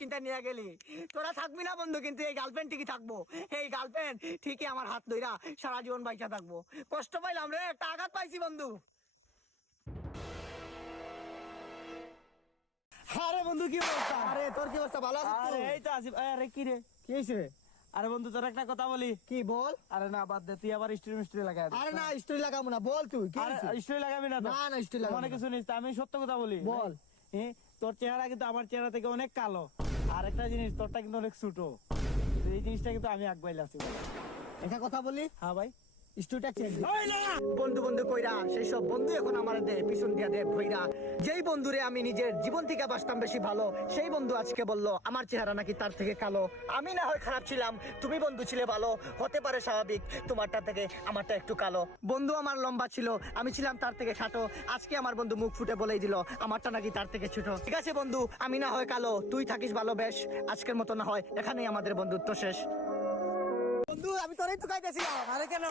চিন্তা নিয়ে গেলি, তোরা থাকবি না বন্ধু, কিন্তু এই গার্লফ্রেন্ড ঠিকই থাকবো। এই গার্লফ্রেন্ড ঠিকই আমার হাত ধইরা সারা জীবন বাইচা থাকবো। কষ্ট পাইলাম রে, একটা আঘাত পাইছি বন্ধু। আরে বন্ধু কি অবস্থা? আরে তোর কি অবস্থা, ভালো আছিস আরে তুই? এই তো আছি। আরে কি রে? কি হয়েছে? আরে বন্ধু তোর একটা কথা বলি। কি বল? আরে না বাদ দে, তুই আবার স্টোরি মিস্ট্রি লাগাই দে। আরে না, স্টোরি লাগাবো না, বল তুই কি আরে হয়েছে? স্টোরি লাগাবি না তো? না, না, story লাগাবো মনে না। কিছু নিস, আমি সত্য কথা বলি। বল। তোর চেহারা কিন্তু আমার চেহারা থেকে অনেক কালো। আর একটা জিনিস, তোরটা কিন্তু অনেক ছোট। এই জিনিসটা কিন্তু আমি আগবাইলে আছি। একটা কথা বলি, হ্যাঁ ভাই। স্টোরিটা চেঞ্জ। বন্ধু বন্ধু কইরা সেই সব বন্ধু এখন আমার দে পিছন দিয়া দে ভইরা। যেই বন্ধুরে আমি নিজের জীবন থেকে বাসতাম বেশি ভালো, সেই বন্ধু আজকে বললো আমার চেহারা নাকি তার থেকে কালো। আমি না হয় খারাপ ছিলাম, তুমি বন্ধু ছিলে ভালো, হতে পারে স্বাভাবিক তোমারটা থেকে আমারটা একটু কালো। বন্ধু আমার লম্বা ছিল, আমি ছিলাম তার থেকে খাটো। আজকে আমার বন্ধু মুখ ফুটে বলেই দিল আমারটা নাকি তার থেকে ছোট। ঠিক আছে বন্ধু, আমি না হয় কালো, তুই থাকিস ভালো বেশ। আজকের মতো না হয় এখানেই আমাদের বন্ধুত্ব শেষ। বন্ধু আমি তোরাই তো কাইতেছিলাম। আরে কেন?